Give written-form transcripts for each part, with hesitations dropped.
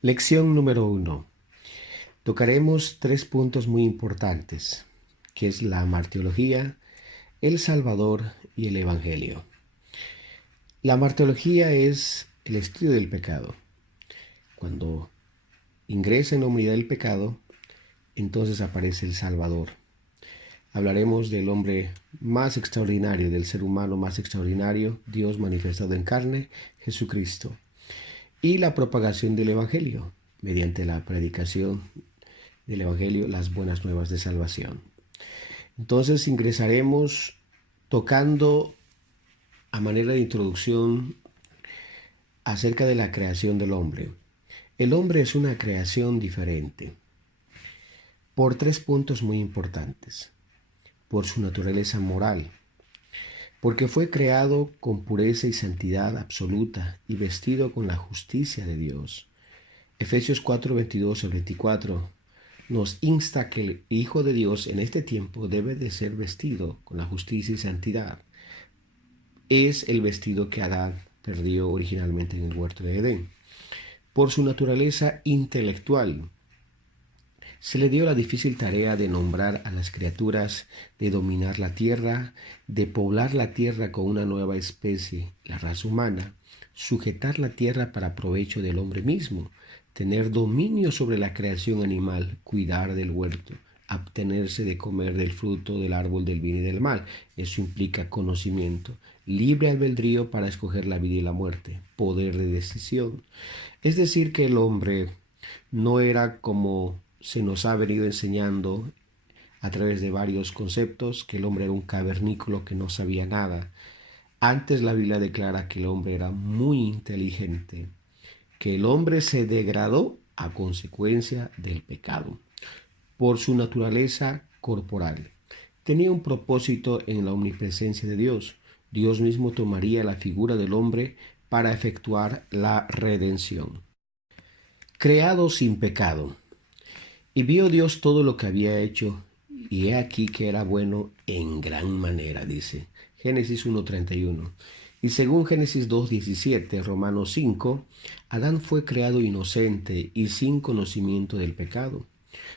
Lección número 1. Tocaremos tres puntos muy importantes, que es la martirología, el Salvador y el Evangelio. La martirología es el estudio del pecado. Cuando ingresa en la humanidad el pecado, entonces aparece el Salvador. Hablaremos del hombre más extraordinario, del ser humano más extraordinario, Dios manifestado en carne, Jesucristo. Y la propagación del Evangelio, mediante la predicación del Evangelio, las buenas nuevas de salvación. Entonces ingresaremos tocando a manera de introducción acerca de la creación del hombre. El hombre es una creación diferente por tres puntos muy importantes. Por su naturaleza moral, porque fue creado con pureza y santidad absoluta y vestido con la justicia de Dios. Efesios 4, 22 al 24 nos insta que el Hijo de Dios en este tiempo debe de ser vestido con la justicia y santidad. Es el vestido que Adán perdió originalmente en el huerto de Edén. Por su naturaleza intelectual, se le dio la difícil tarea de nombrar a las criaturas, de dominar la tierra, de poblar la tierra con una nueva especie, la raza humana, sujetar la tierra para provecho del hombre mismo, tener dominio sobre la creación animal, cuidar del huerto, abstenerse de comer del fruto del árbol del bien y del mal. Eso implica conocimiento, libre albedrío para escoger la vida y la muerte, poder de decisión. Es decir, que el hombre no era como se nos ha venido enseñando a través de varios conceptos, que el hombre era un cavernícola que no sabía nada. Antes la Biblia declara que el hombre era muy inteligente, que el hombre se degradó a consecuencia del pecado, por su naturaleza corporal. Tenía un propósito en la omnipresencia de Dios. Dios mismo tomaría la figura del hombre para efectuar la redención. Creado sin pecado. Y vio Dios todo lo que había hecho, y he aquí que era bueno en gran manera, dice Génesis 1:31. Y según Génesis 2:17, Romanos 5, Adán fue creado inocente y sin conocimiento del pecado.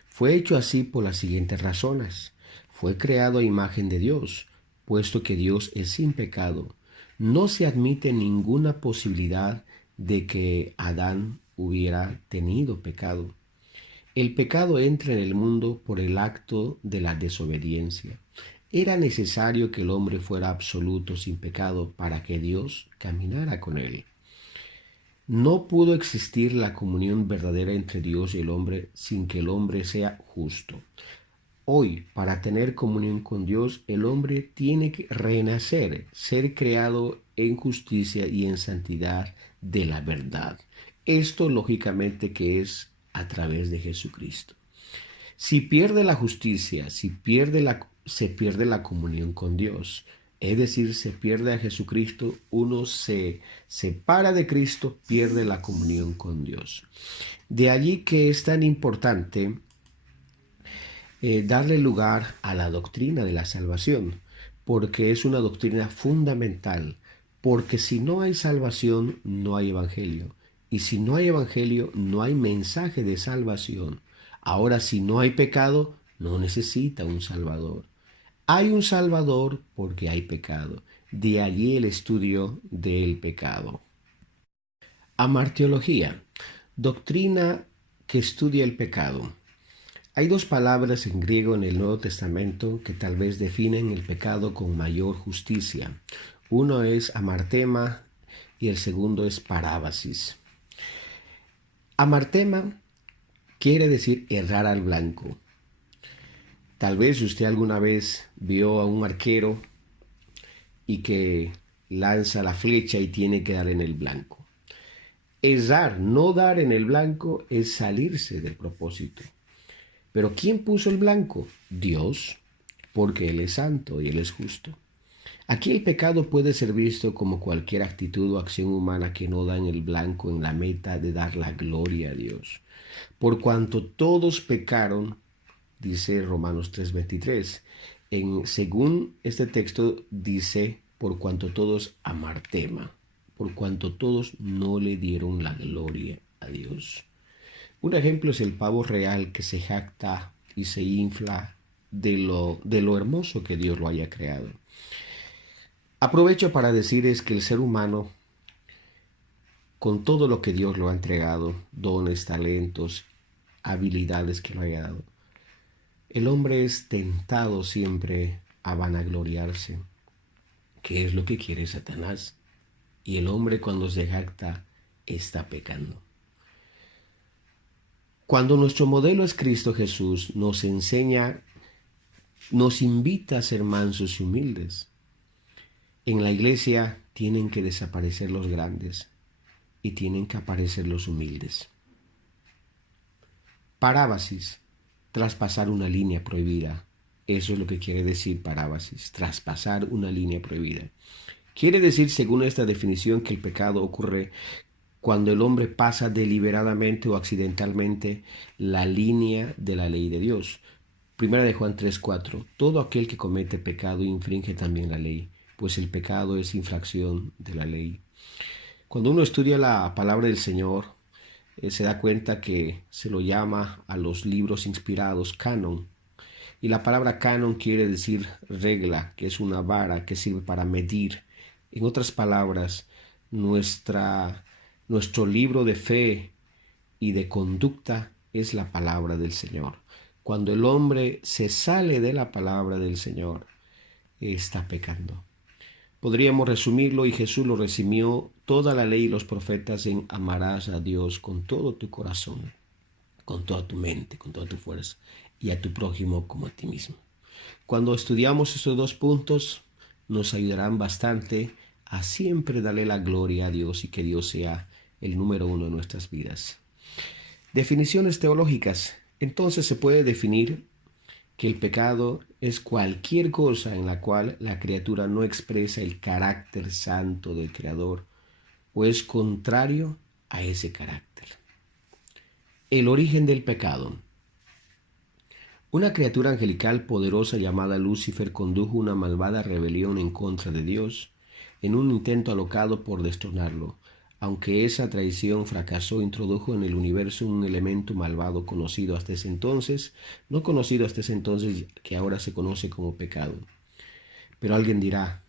Fue hecho así por las siguientes razones. Fue creado a imagen de Dios, puesto que Dios es sin pecado. No se admite ninguna posibilidad de que Adán hubiera tenido pecado. El pecado entra en el mundo por el acto de la desobediencia. Era necesario que el hombre fuera absoluto sin pecado para que Dios caminara con él. No pudo existir la comunión verdadera entre Dios y el hombre sin que el hombre sea justo. Hoy, para tener comunión con Dios, el hombre tiene que renacer, ser creado en justicia y en santidad de la verdad. Esto lógicamente que es a través de Jesucristo. Si pierde la justicia, se pierde la comunión con Dios. Es decir, se pierde a Jesucristo, uno se separa de Cristo, pierde la comunión con Dios. De allí que es tan importante darle lugar a la doctrina de la salvación, porque es una doctrina fundamental, porque si no hay salvación, no hay evangelio, y si no hay evangelio, no hay mensaje de salvación. Ahora, si no hay pecado, no necesita un salvador. Hay un salvador porque hay pecado. De allí el estudio del pecado. Amartiología, doctrina que estudia el pecado. Hay dos palabras en griego en el Nuevo Testamento que tal vez definen el pecado con mayor justicia. Uno es amartema y el segundo es parábasis. Amartema quiere decir errar al blanco. Tal vez usted alguna vez vio a un arquero y que lanza la flecha y tiene que dar en el blanco. Errar, no dar en el blanco, es salirse del propósito. Pero ¿quién puso el blanco? Dios, porque Él es santo y Él es justo. Aquí el pecado puede ser visto como cualquier actitud o acción humana que no da en el blanco en la meta de dar la gloria a Dios. Por cuanto todos pecaron, dice Romanos 3:23. Según este texto dice, por cuanto todos amartema, por cuanto todos no le dieron la gloria a Dios. Un ejemplo es el pavo real que se jacta y se infla de lo hermoso que Dios lo haya creado. Aprovecho para decirles que el ser humano, con todo lo que Dios lo ha entregado, dones, talentos, habilidades que lo haya dado, el hombre es tentado siempre a vanagloriarse, que es lo que quiere Satanás. Y el hombre cuando se jacta está pecando. Cuando nuestro modelo es Cristo Jesús, nos enseña, nos invita a ser mansos y humildes. En la iglesia tienen que desaparecer los grandes y tienen que aparecer los humildes. Parábasis, traspasar una línea prohibida. Eso es lo que quiere decir parábasis, traspasar una línea prohibida. Quiere decir, según esta definición, que el pecado ocurre cuando el hombre pasa deliberadamente o accidentalmente la línea de la ley de Dios. Primera de Juan 3:4. Todo aquel que comete pecado infringe también la ley, pues el pecado es infracción de la ley. Cuando uno estudia la palabra del Señor, se da cuenta que se lo llama a los libros inspirados canon. Y la palabra canon quiere decir regla, que es una vara que sirve para medir. En otras palabras, nuestro libro de fe y de conducta es la palabra del Señor. Cuando el hombre se sale de la palabra del Señor, está pecando. Podríamos resumirlo, y Jesús lo resumió, toda la ley y los profetas en amarás a Dios con todo tu corazón, con toda tu mente, con toda tu fuerza, y a tu prójimo como a ti mismo. Cuando estudiamos estos dos puntos, nos ayudarán bastante a siempre darle la gloria a Dios y que Dios sea el número uno en nuestras vidas. Definiciones teológicas. Entonces se puede definir que el pecado es cualquier cosa en la cual la criatura no expresa el carácter santo del Creador o es contrario a ese carácter. El origen del pecado. Una criatura angelical poderosa llamada Lucifer condujo una malvada rebelión en contra de Dios en un intento alocado por destronarlo. Aunque esa traición fracasó, introdujo en el universo un elemento malvado conocido hasta ese entonces, no conocido hasta ese entonces, que ahora se conoce como pecado. Pero alguien dirá,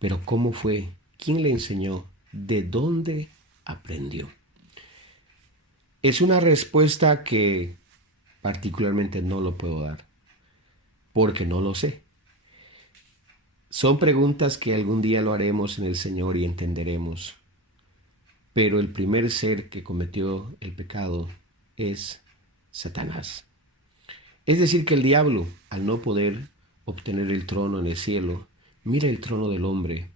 ¿pero cómo fue? ¿Quién le enseñó? ¿De dónde aprendió? Es una respuesta que particularmente no lo puedo dar, porque no lo sé. Son preguntas que algún día lo haremos en el Señor y entenderemos. Pero el primer ser que cometió el pecado es Satanás. Es decir, que el diablo, al no poder obtener el trono en el cielo, mira el trono del hombre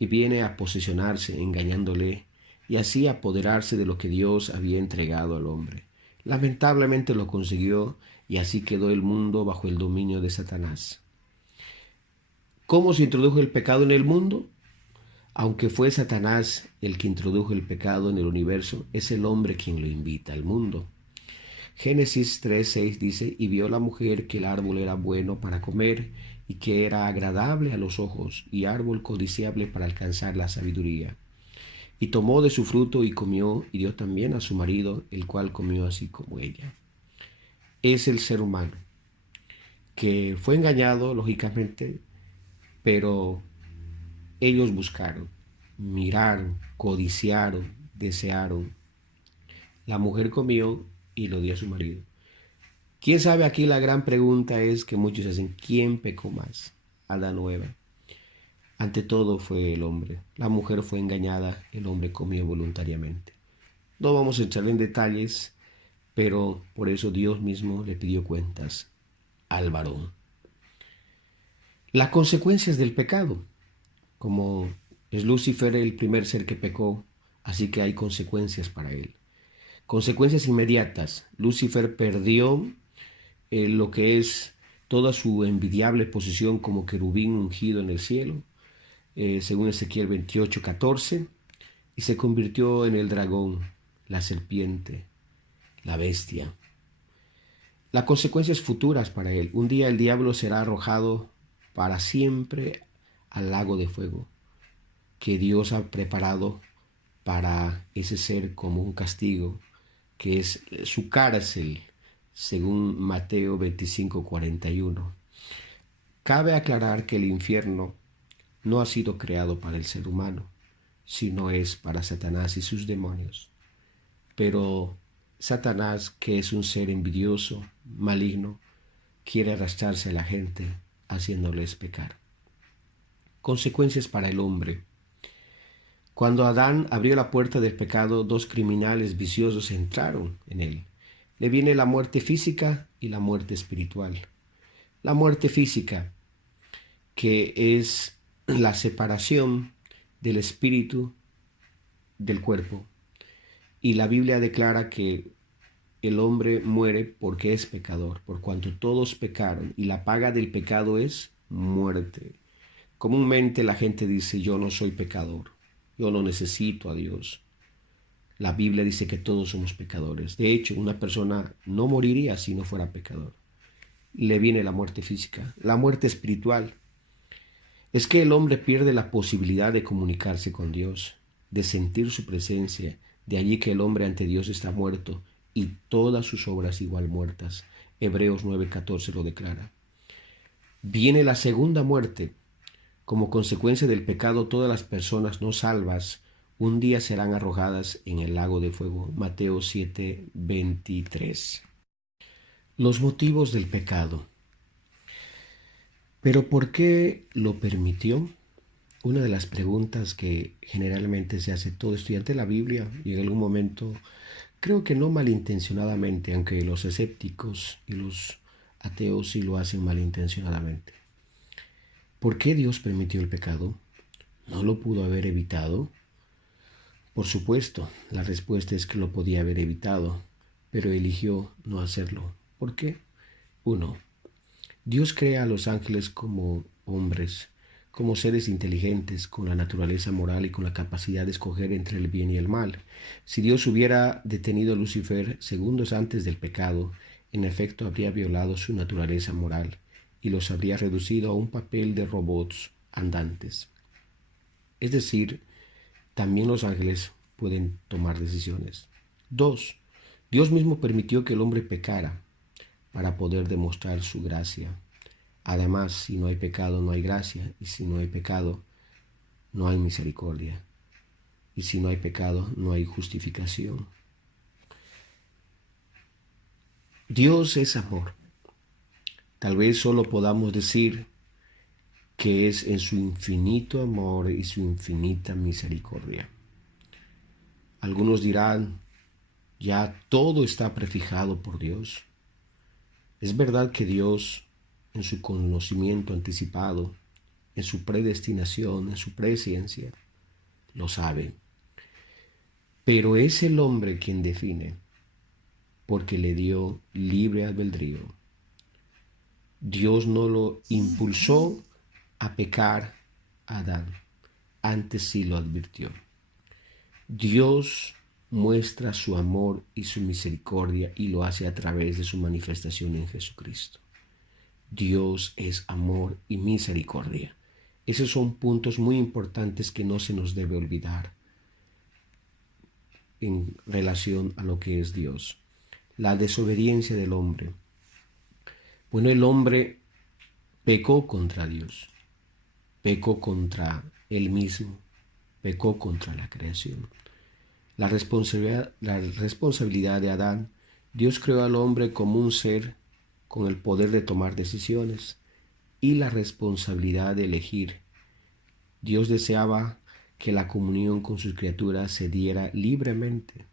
y viene a posicionarse engañándole y así apoderarse de lo que Dios había entregado al hombre. Lamentablemente lo consiguió y así quedó el mundo bajo el dominio de Satanás. ¿Cómo se introdujo el pecado en el mundo? Aunque fue Satanás el que introdujo el pecado en el universo, es el hombre quien lo invita al mundo. Génesis 3:6 dice, y vio la mujer que el árbol era bueno para comer y que era agradable a los ojos y árbol codiciable para alcanzar la sabiduría. Y tomó de su fruto y comió y dio también a su marido, el cual comió así como ella. Es el ser humano que fue engañado, lógicamente, pero ellos buscaron, miraron, codiciaron, desearon. La mujer comió y lo dio a su marido. ¿Quién sabe? Aquí la gran pregunta es que muchos hacen, ¿quién pecó más? Adán o Eva. Ante todo fue el hombre. La mujer fue engañada, el hombre comió voluntariamente. No vamos a entrar en detalles, pero por eso Dios mismo le pidió cuentas al varón. Las consecuencias del pecado. Como es Lucifer el primer ser que pecó, así que hay consecuencias para él. Consecuencias inmediatas. Lucifer perdió lo que es toda su envidiable posición como querubín ungido en el cielo, según Ezequiel 28:14, y se convirtió en el dragón, la serpiente, la bestia. Las consecuencias futuras para él. Un día el diablo será arrojado para siempre al lago de fuego que Dios ha preparado para ese ser como un castigo que es su cárcel, según Mateo 25:41. Cabe aclarar que el infierno no ha sido creado para el ser humano, sino es para Satanás y sus demonios. Pero Satanás, que es un ser envidioso, maligno, quiere arrastrarse a la gente haciéndoles pecar. Consecuencias para el hombre. Cuando Adán abrió la puerta del pecado, dos criminales viciosos entraron en él. Le viene la muerte física y la muerte espiritual. La muerte física, que es la separación del espíritu del cuerpo. Y la Biblia declara que el hombre muere porque es pecador, por cuanto todos pecaron, y la paga del pecado es muerte. Comúnmente la gente dice: yo no soy pecador, yo no necesito a Dios. La Biblia dice que todos somos pecadores. De hecho, una persona no moriría si no fuera pecador. Le viene la muerte física. La muerte espiritual es que el hombre pierde la posibilidad de comunicarse con Dios, de sentir su presencia. De allí que el hombre ante Dios está muerto y todas sus obras igual muertas. Hebreos 9:14 lo declara. Viene la segunda muerte. Como consecuencia del pecado, todas las personas no salvas un día serán arrojadas en el lago de fuego. Mateo 7:23. Los motivos del pecado. ¿Pero por qué lo permitió? Una de las preguntas que generalmente se hace todo estudiante de la Biblia, y en algún momento, creo que no malintencionadamente, aunque los escépticos y los ateos sí lo hacen malintencionadamente. ¿Por qué Dios permitió el pecado? ¿No lo pudo haber evitado? Por supuesto, la respuesta es que lo podía haber evitado, pero eligió no hacerlo. ¿Por qué? 1. Dios crea a los ángeles como hombres, como seres inteligentes, con la naturaleza moral y con la capacidad de escoger entre el bien y el mal. Si Dios hubiera detenido a Lucifer segundos antes del pecado, en efecto habría violado su naturaleza moral y los habría reducido a un papel de robots andantes. Es decir, también los ángeles pueden tomar decisiones. 2. Dios mismo permitió que el hombre pecara para poder demostrar su gracia. Además, si no hay pecado, no hay gracia, y si no hay pecado, no hay misericordia, y si no hay pecado, no hay justificación. Dios es amor. Tal vez solo podamos decir que es en su infinito amor y su infinita misericordia. Algunos dirán: ya todo está prefijado por Dios. Es verdad que Dios, en su conocimiento anticipado, en su predestinación, en su presciencia, lo sabe. Pero es el hombre quien define, porque le dio libre albedrío. Dios no lo impulsó a pecar a Adán, antes sí lo advirtió. Dios muestra su amor y su misericordia y lo hace a través de su manifestación en Jesucristo. Dios es amor y misericordia. Esos son puntos muy importantes que no se nos debe olvidar en relación a lo que es Dios. La desobediencia del hombre. Bueno, el hombre pecó contra Dios, pecó contra él mismo, pecó contra la creación. La responsabilidad de Adán. Dios creó al hombre como un ser con el poder de tomar decisiones y la responsabilidad de elegir. Dios deseaba que la comunión con sus criaturas se diera libremente.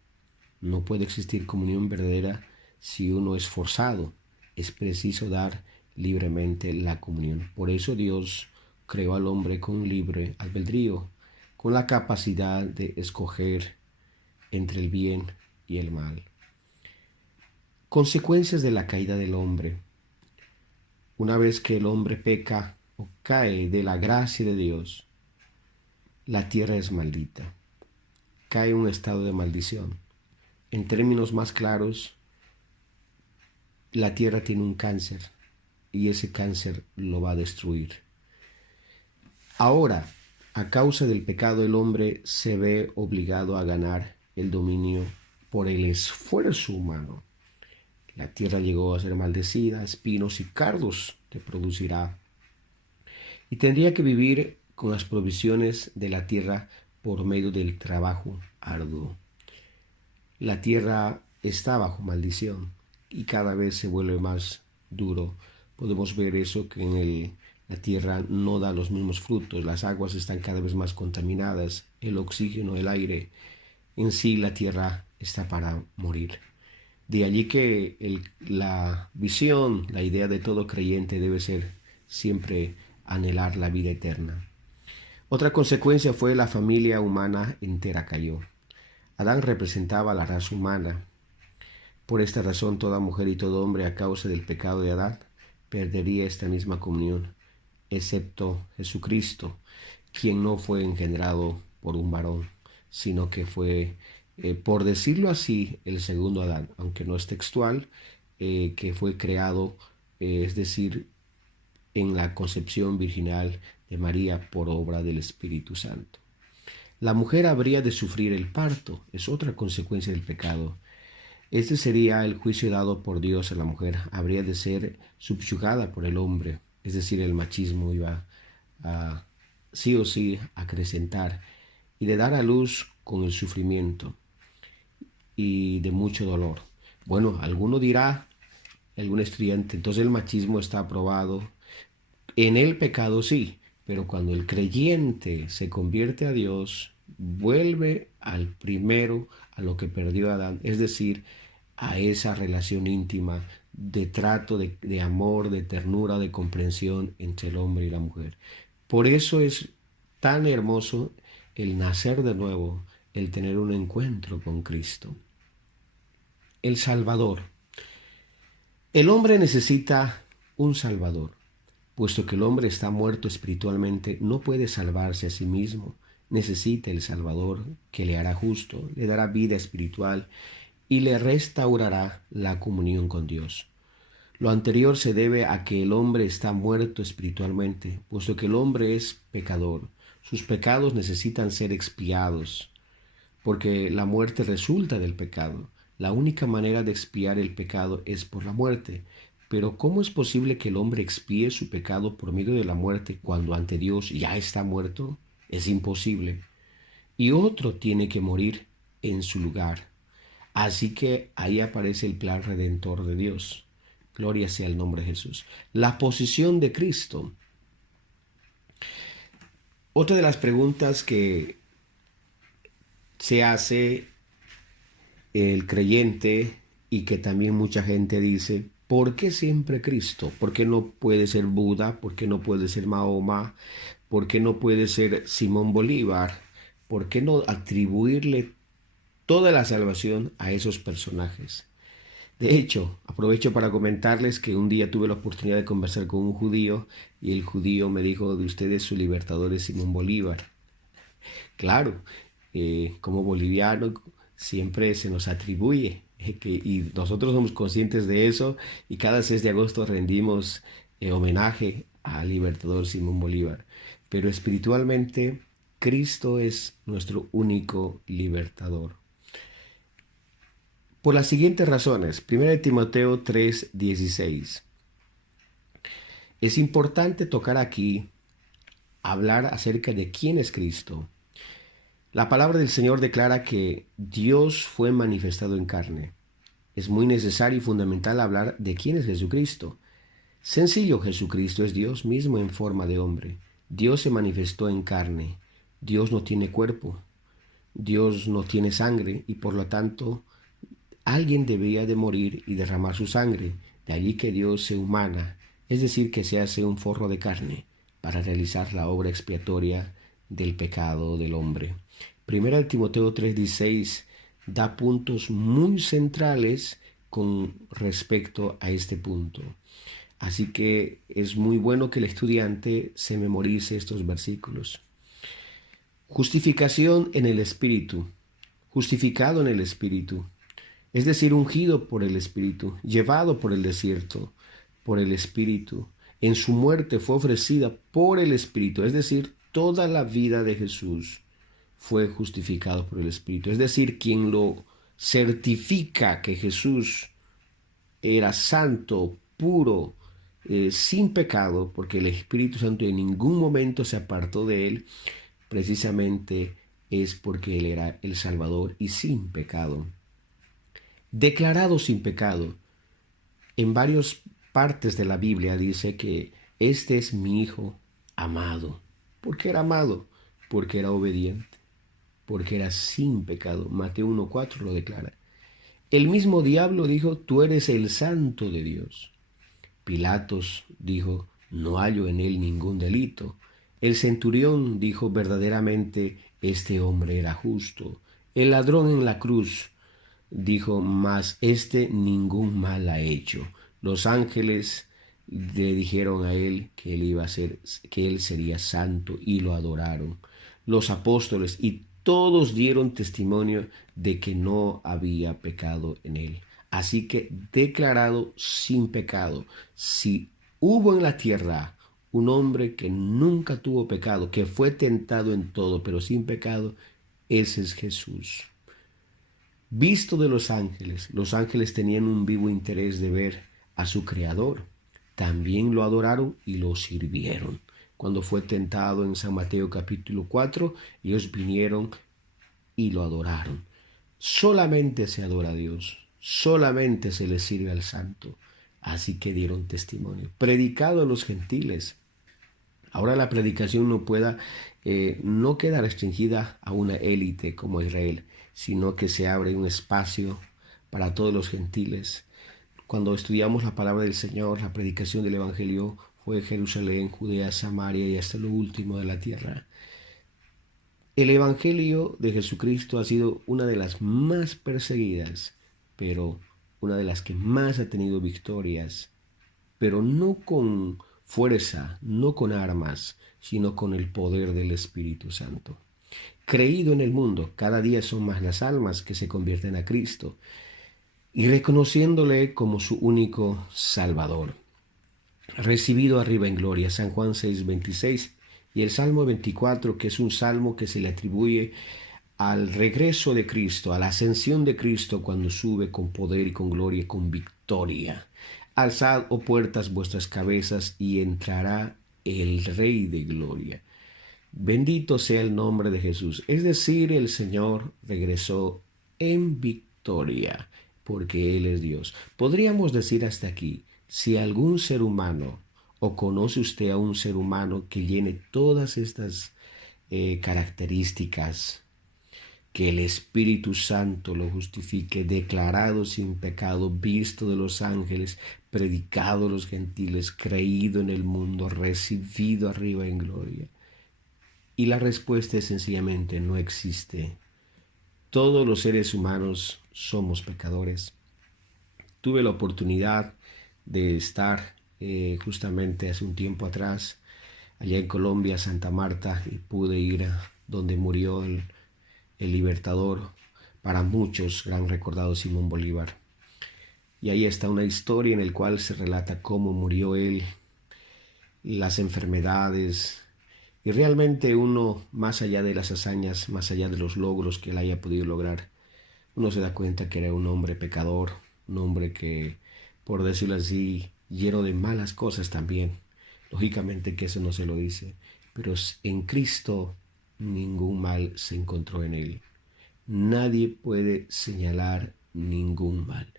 No puede existir comunión verdadera si uno es forzado. Es preciso dar libremente la comunión. Por eso Dios creó al hombre con libre albedrío, con la capacidad de escoger entre el bien y el mal. Consecuencias de la caída del hombre. Una vez que el hombre peca o cae de la gracia de Dios, la tierra es maldita. Cae en un estado de maldición. En términos más claros, la tierra tiene un cáncer y ese cáncer lo va a destruir. Ahora, a causa del pecado, el hombre se ve obligado a ganar el dominio por el esfuerzo humano. La tierra llegó a ser maldecida, espinos y cardos te producirá. Y tendría que vivir con las provisiones de la tierra por medio del trabajo arduo. La tierra está bajo maldición y cada vez se vuelve más duro. Podemos ver eso que la tierra no da los mismos frutos, las aguas están cada vez más contaminadas, el oxígeno, el aire, en sí la tierra está para morir. De allí que la visión, la idea de todo creyente debe ser siempre anhelar la vida eterna. Otra consecuencia fue la familia humana entera cayó. Adán representaba la raza humana. Por esta razón toda mujer y todo hombre a causa del pecado de Adán perdería esta misma comunión, excepto Jesucristo, quien no fue engendrado por un varón, sino que fue, por decirlo así, el segundo Adán, aunque no es textual, que fue creado, es decir, en la concepción virginal de María por obra del Espíritu Santo. La mujer habría de sufrir el parto, es otra consecuencia del pecado. Este sería el juicio dado por Dios a la mujer, habría de ser subyugada por el hombre, es decir, el machismo iba a sí o sí acrecentar y de dar a luz con el sufrimiento y de mucho dolor. Bueno, alguno dirá, algún estudiante, entonces el machismo está aprobado. En el pecado sí, pero cuando el creyente se convierte a Dios, vuelve al primero, a lo que perdió Adán, es decir, a esa relación íntima de trato, de amor, de ternura, de comprensión entre el hombre y la mujer. Por eso es tan hermoso el nacer de nuevo, el tener un encuentro con Cristo. El Salvador. El hombre necesita un Salvador. Puesto que el hombre está muerto espiritualmente, no puede salvarse a sí mismo. Necesita el Salvador que le hará justo, le dará vida espiritual y le restaurará la comunión con Dios. Lo anterior se debe a que el hombre está muerto espiritualmente, puesto que el hombre es pecador. Sus pecados necesitan ser expiados, porque la muerte resulta del pecado. La única manera de expiar el pecado es por la muerte. Pero ¿cómo es posible que el hombre expíe su pecado por medio de la muerte cuando ante Dios ya está muerto? Es imposible. Y otro tiene que morir en su lugar. Así que ahí aparece el plan redentor de Dios. Gloria sea el nombre de Jesús. La posición de Cristo. Otra de las preguntas que se hace el creyente y que también mucha gente dice: ¿por qué siempre Cristo? ¿Por qué no puede ser Buda? ¿Por qué no puede ser Mahoma? ¿Por qué no puede ser Simón Bolívar? ¿Por qué no atribuirle toda la salvación a esos personajes? De hecho, aprovecho para comentarles que un día tuve la oportunidad de conversar con un judío y el judío me dijo: de ustedes su libertador es Simón Bolívar. Claro, como boliviano siempre se nos atribuye y nosotros somos conscientes de eso y cada 6 de agosto rendimos homenaje al libertador Simón Bolívar. Pero espiritualmente Cristo es nuestro único libertador. Por las siguientes razones. 1 Timoteo 3:16. Es importante tocar aquí, hablar acerca de quién es Cristo. La palabra del Señor declara que Dios fue manifestado en carne. Es muy necesario y fundamental hablar de quién es Jesucristo. Sencillo, Jesucristo es Dios mismo en forma de hombre. Dios se manifestó en carne. Dios no tiene cuerpo. Dios no tiene sangre y por lo tanto alguien debía de morir y derramar su sangre. De allí que Dios se humana, es decir, que se hace un forro de carne para realizar la obra expiatoria del pecado del hombre. 1 Timoteo 3:16 da puntos muy centrales con respecto a este punto. Así que es muy bueno que el estudiante se memorice estos versículos. Justificación en el Espíritu. Justificado en el Espíritu. Es decir, ungido por el Espíritu, llevado por el desierto, por el Espíritu. En su muerte fue ofrecida por el Espíritu, es decir, toda la vida de Jesús fue justificado por el Espíritu. Es decir, quien lo certifica que Jesús era santo, puro, sin pecado, porque el Espíritu Santo en ningún momento se apartó de él, precisamente es porque él era el Salvador y sin pecado. Declarado sin pecado. En varias partes de la Biblia dice que este es mi Hijo amado. ¿Por qué era amado? Porque era obediente, porque era sin pecado. Mateo 1:4 lo declara. El mismo diablo dijo, tú eres el santo de Dios. Pilatos dijo, no hallo en él ningún delito. El centurión dijo, verdaderamente este hombre era justo. El ladrón en la cruz dijo, mas este ningún mal ha hecho. Los ángeles le dijeron a él que él iba a ser, que él sería santo, y lo adoraron. Los apóstoles y todos dieron testimonio de que no había pecado en él. Así que declarado sin pecado. Si hubo en la tierra un hombre que nunca tuvo pecado, que fue tentado en todo, pero sin pecado, ese es Jesús. Visto de los ángeles tenían un vivo interés de ver a su Creador. También lo adoraron y lo sirvieron. Cuando fue tentado en San Mateo capítulo 4, ellos vinieron y lo adoraron. Solamente se adora a Dios, solamente se le sirve al Santo. Así que dieron testimonio. Predicado a los gentiles. Ahora la predicación no queda restringida a una élite como Israel, sino que se abre un espacio para todos los gentiles. Cuando estudiamos la palabra del Señor, la predicación del Evangelio fue Jerusalén, Judea, Samaria y hasta lo último de la tierra. El Evangelio de Jesucristo ha sido una de las más perseguidas, pero una de las que más ha tenido victorias, pero no con fuerza, no con armas, sino con el poder del Espíritu Santo. Creído en el mundo, cada día son más las almas que se convierten a Cristo y reconociéndole como su único Salvador. Recibido arriba en gloria, San Juan 6:26, y el Salmo 24, que es un salmo que se le atribuye al regreso de Cristo, a la ascensión de Cristo cuando sube con poder y con gloria y con victoria. Alzad, oh puertas, vuestras cabezas, y entrará el Rey de gloria. Bendito sea el nombre de Jesús. Es decir, el Señor regresó en victoria, porque Él es Dios. Podríamos decir hasta aquí, si algún ser humano, o conoce usted a un ser humano que llene todas estas características, que el Espíritu Santo lo justifique, declarado sin pecado, visto de los ángeles, predicado a los gentiles, creído en el mundo, recibido arriba en gloria. Y la respuesta es sencillamente no existe. Todos los seres humanos somos pecadores. Tuve la oportunidad de estar justamente hace un tiempo atrás allá en Colombia, Santa Marta, y pude ir a donde murió el libertador, para muchos gran recordado, Simón Bolívar. Y ahí está una historia en la cual se relata cómo murió él, las enfermedades, y realmente uno, más allá de las hazañas, más allá de los logros que él haya podido lograr, uno se da cuenta que era un hombre pecador, un hombre que, por decirlo así, lleno de malas cosas también. Lógicamente que eso no se lo dice, pero en Cristo ningún mal se encontró en él. Nadie puede señalar ningún mal.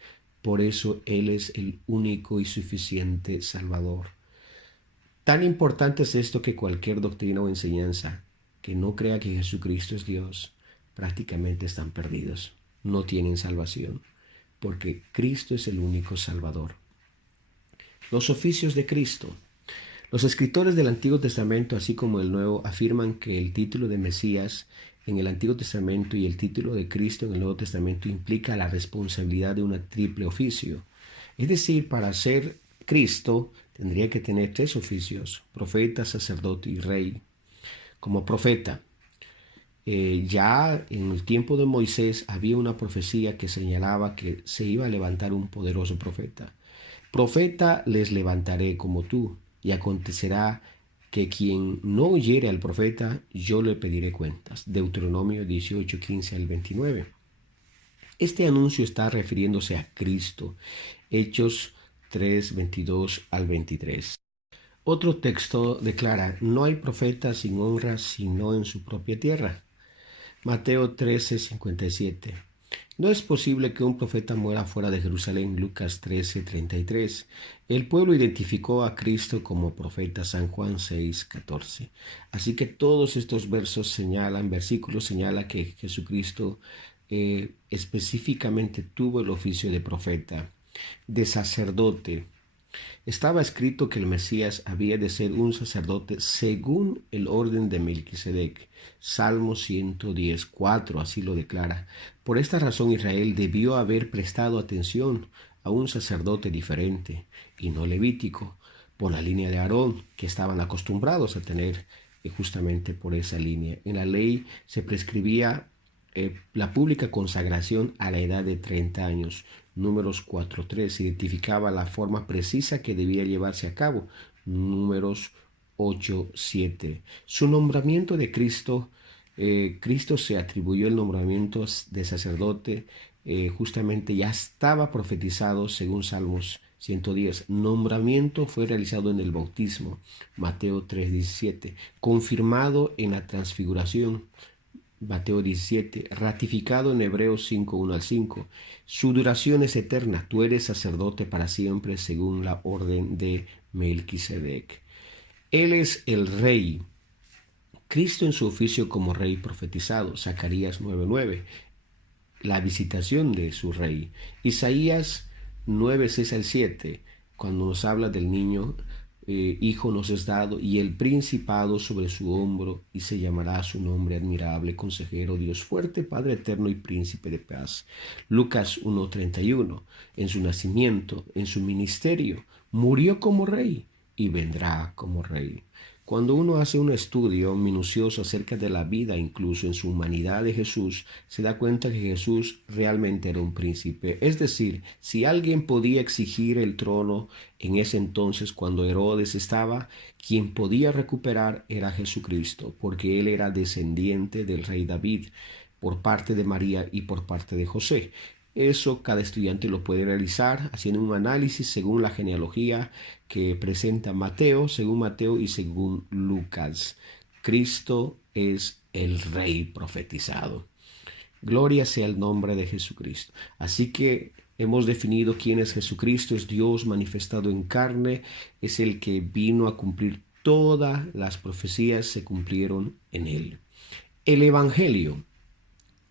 Por eso Él es el único y suficiente Salvador. Tan importante es esto que cualquier doctrina o enseñanza que no crea que Jesucristo es Dios, prácticamente están perdidos. No tienen salvación, porque Cristo es el único Salvador. Los oficios de Cristo. Los escritores del Antiguo Testamento, así como del Nuevo, afirman que el título de Mesías en el Antiguo Testamento y el título de Cristo en el Nuevo Testamento implica la responsabilidad de un triple oficio. Es decir, para ser Cristo tendría que tener tres oficios: profeta, sacerdote y rey. Como profeta, ya en el tiempo de Moisés había una profecía que señalaba que se iba a levantar un poderoso profeta. Profeta les levantaré como tú, y acontecerá que quien no oyere al profeta, yo le pediré cuentas. Deuteronomio 18:15 al 29. Este anuncio está refiriéndose a Cristo. Hechos 3, 22 al 23. Otro texto declara: no hay profeta sin honra sino en su propia tierra. Mateo 13, 57. No es posible que un profeta muera fuera de Jerusalén. Lucas 13, 33. El pueblo identificó a Cristo como profeta. San Juan 6, 14. Así que todos estos versículos señalan que Jesucristo específicamente tuvo el oficio de profeta, de sacerdote. Estaba escrito que el Mesías había de ser un sacerdote según el orden de Melquisedec. Salmo 110:4 así lo declara. Por esta razón Israel debió haber prestado atención a un sacerdote diferente y no levítico, por la línea de Aarón, que estaban acostumbrados a tener justamente por esa línea. En la ley se prescribía la pública consagración a la edad de 30 años. Números 4.3 identificaba la forma precisa que debía llevarse a cabo. Números 8.7. Su nombramiento de Cristo, Cristo se atribuyó el nombramiento de sacerdote, justamente ya estaba profetizado según Salmos 110. Nombramiento fue realizado en el bautismo, Mateo 3.17, confirmado en la transfiguración, Mateo 17, ratificado en Hebreos 5, 1 al 5. Su duración es eterna. Tú eres sacerdote para siempre según la orden de Melquisedec. Él es el rey. Cristo en su oficio como rey profetizado. Zacarías 9:9. La visitación de su rey. Isaías 9, 6 al 7. Cuando nos habla del niño, hijo nos es dado, y el principado sobre su hombro, y se llamará su nombre admirable, consejero, Dios fuerte, Padre eterno y príncipe de paz. Lucas 1:31. En su nacimiento, en su ministerio, murió como rey y vendrá como rey. Cuando uno hace un estudio minucioso acerca de la vida, incluso en su humanidad de Jesús, se da cuenta que Jesús realmente era un príncipe. Es decir, si alguien podía exigir el trono en ese entonces cuando Herodes estaba, quien podía recuperar era Jesucristo, porque él era descendiente del rey David por parte de María y por parte de José. Eso cada estudiante lo puede realizar haciendo un análisis según la genealogía que presenta Mateo, según Mateo y según Lucas. Cristo es el Rey profetizado. Gloria sea el nombre de Jesucristo. Así que hemos definido quién es Jesucristo. Es Dios manifestado en carne. Es el que vino a cumplir todas las profecías, se cumplieron en él. El Evangelio.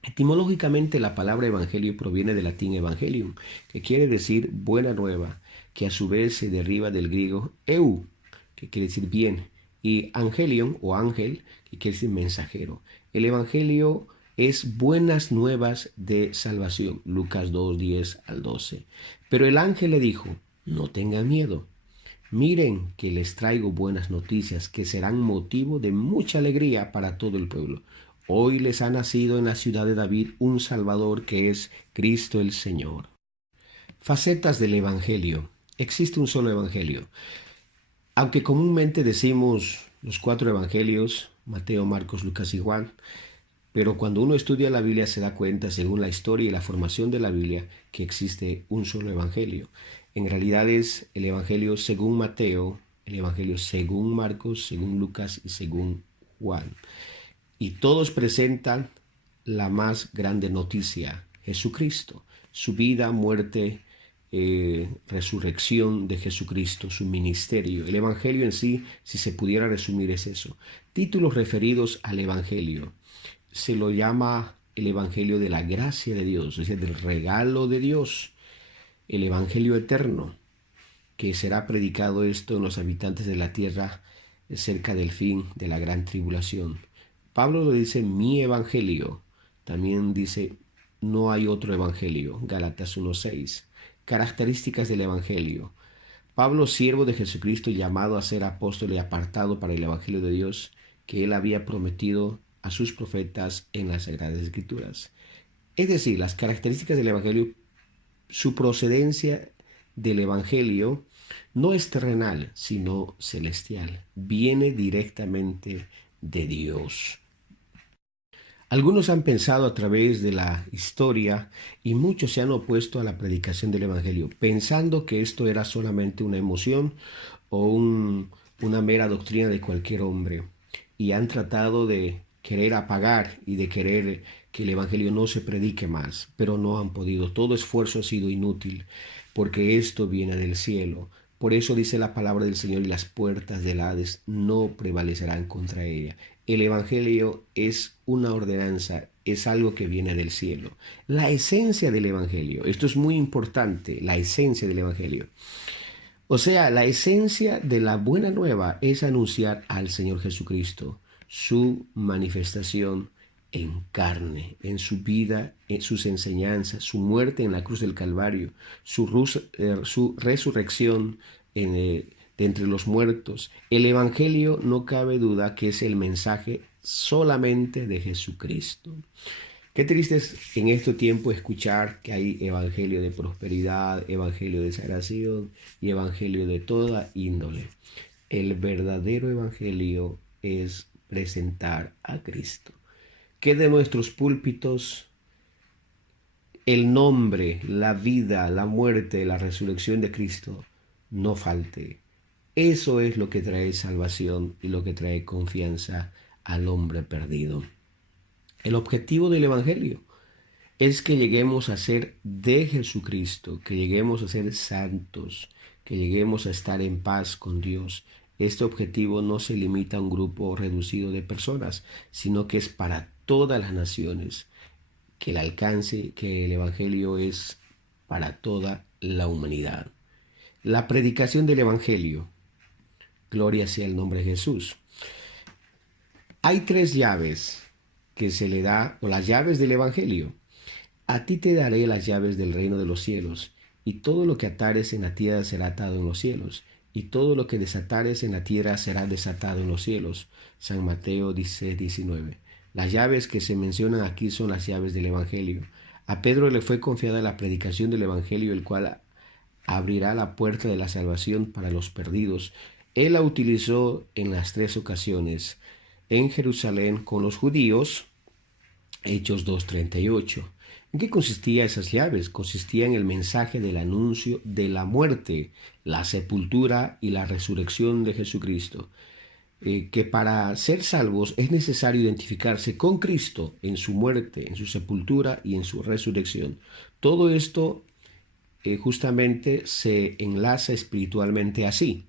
Etimológicamente la palabra evangelio proviene del latín evangelium, que quiere decir buena nueva, que a su vez se deriva del griego eu, que quiere decir bien, y angelion o ángel, que quiere decir mensajero. El evangelio es buenas nuevas de salvación, Lucas 2, 10 al 12. Pero el ángel le dijo: no tengan miedo. Miren que les traigo buenas noticias que serán motivo de mucha alegría para todo el pueblo. Hoy les ha nacido en la ciudad de David un Salvador, que es Cristo el Señor. Facetas del Evangelio. Existe un solo Evangelio. Aunque comúnmente decimos los 4 Evangelios, Mateo, Marcos, Lucas y Juan, pero cuando uno estudia la Biblia se da cuenta, según la historia y la formación de la Biblia, que existe un solo Evangelio. En realidad es el Evangelio según Mateo, el Evangelio según Marcos, según Lucas y según Juan. Y todos presentan la más grande noticia: Jesucristo, su vida, muerte, resurrección de Jesucristo, su ministerio. El Evangelio en sí, si se pudiera resumir, es eso. Títulos referidos al Evangelio. Se lo llama el Evangelio de la gracia de Dios, es decir, del regalo de Dios. El Evangelio eterno, que será predicado esto en los habitantes de la tierra cerca del fin de la gran tribulación. Pablo lo dice mi evangelio. También dice no hay otro evangelio. Gálatas 1:6. Características del evangelio. Pablo, siervo de Jesucristo, llamado a ser apóstol y apartado para el evangelio de Dios, que él había prometido a sus profetas en las Sagradas Escrituras. Es decir, las características del evangelio, su procedencia del evangelio no es terrenal, sino celestial. Viene directamente de Dios. Algunos han pensado a través de la historia y muchos se han opuesto a la predicación del Evangelio, pensando que esto era solamente una emoción o una mera doctrina de cualquier hombre. Y han tratado de querer apagar y de querer que el Evangelio no se predique más, pero no han podido. Todo esfuerzo ha sido inútil, porque esto viene del cielo. Por eso dice la palabra del Señor, y las puertas del Hades no prevalecerán contra ella. El Evangelio es una ordenanza, es algo que viene del cielo. La esencia del Evangelio, esto es muy importante, la esencia del Evangelio. O sea, la esencia de la buena nueva es anunciar al Señor Jesucristo, su manifestación en carne, en su vida, en sus enseñanzas, su muerte en la cruz del Calvario, su resurrección de entre los muertos. El Evangelio, no cabe duda que es el mensaje solamente de Jesucristo. Qué triste es en este tiempo escuchar que hay evangelio de prosperidad, evangelio de sanación y evangelio de toda índole. El verdadero evangelio es presentar a Cristo. Que de nuestros púlpitos el nombre, la vida, la muerte, la resurrección de Cristo no falte. Eso es lo que trae salvación y lo que trae confianza al hombre perdido. El objetivo del Evangelio es que lleguemos a ser de Jesucristo, que lleguemos a ser santos, que lleguemos a estar en paz con Dios. Este objetivo no se limita a un grupo reducido de personas, sino que es para todas las naciones, que el alcance, que el Evangelio es para toda la humanidad. La predicación del Evangelio, gloria sea el nombre de Jesús. Hay 3 llaves que se le da, o las llaves del Evangelio. A ti te daré las llaves del reino de los cielos, y todo lo que atares en la tierra será atado en los cielos, y todo lo que desatares en la tierra será desatado en los cielos. San Mateo 16:19. Las llaves que se mencionan aquí son las llaves del Evangelio. A Pedro le fue confiada la predicación del Evangelio, el cual abrirá la puerta de la salvación para los perdidos. Él la utilizó en las 3 ocasiones. En Jerusalén con los judíos, Hechos 2:38. ¿En qué consistían esas llaves? Consistía en el mensaje del anuncio de la muerte, la sepultura y la resurrección de Jesucristo. Que para ser salvos es necesario identificarse con Cristo en su muerte, en su sepultura y en su resurrección. Todo esto justamente se enlaza espiritualmente así.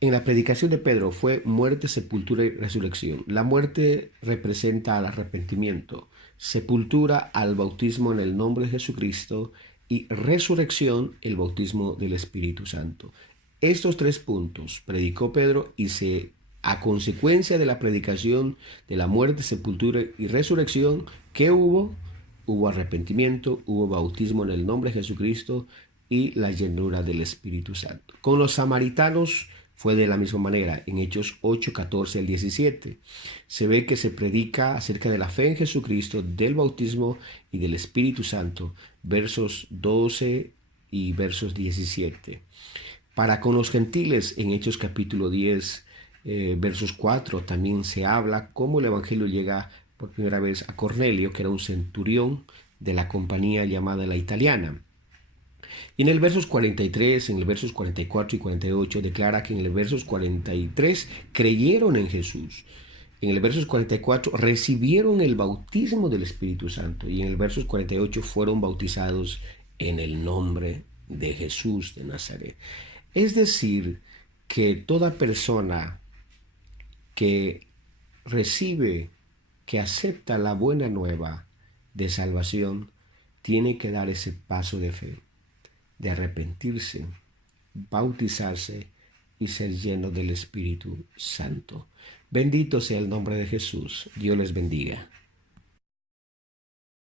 En la predicación de Pedro fue muerte, sepultura y resurrección. La muerte representa al arrepentimiento, sepultura al bautismo en el nombre de Jesucristo y resurrección el bautismo del Espíritu Santo. Estos 3 puntos predicó Pedro y a consecuencia de la predicación de la muerte, sepultura y resurrección, ¿qué hubo? Hubo arrepentimiento, hubo bautismo en el nombre de Jesucristo y la llenura del Espíritu Santo. Con los samaritanos fue de la misma manera. En Hechos 8, 14 al 17 se ve que se predica acerca de la fe en Jesucristo, del bautismo y del Espíritu Santo, versos 12 y versos 17. Para con los gentiles, en Hechos capítulo 10, versos 4, también se habla cómo el Evangelio llega por primera vez a Cornelio, que era un centurión de la compañía llamada la Italiana. Y en el versos 43, en el versos 44 y 48 declara que en el versos 43 creyeron en Jesús. En el versos 44 recibieron el bautismo del Espíritu Santo. Y en el versos 48 fueron bautizados en el nombre de Jesús de Nazaret. Es decir, que toda persona que recibe, que acepta la buena nueva de salvación, tiene que dar ese paso de fe, de arrepentirse, bautizarse y ser lleno del Espíritu Santo. Bendito sea el nombre de Jesús. Dios les bendiga.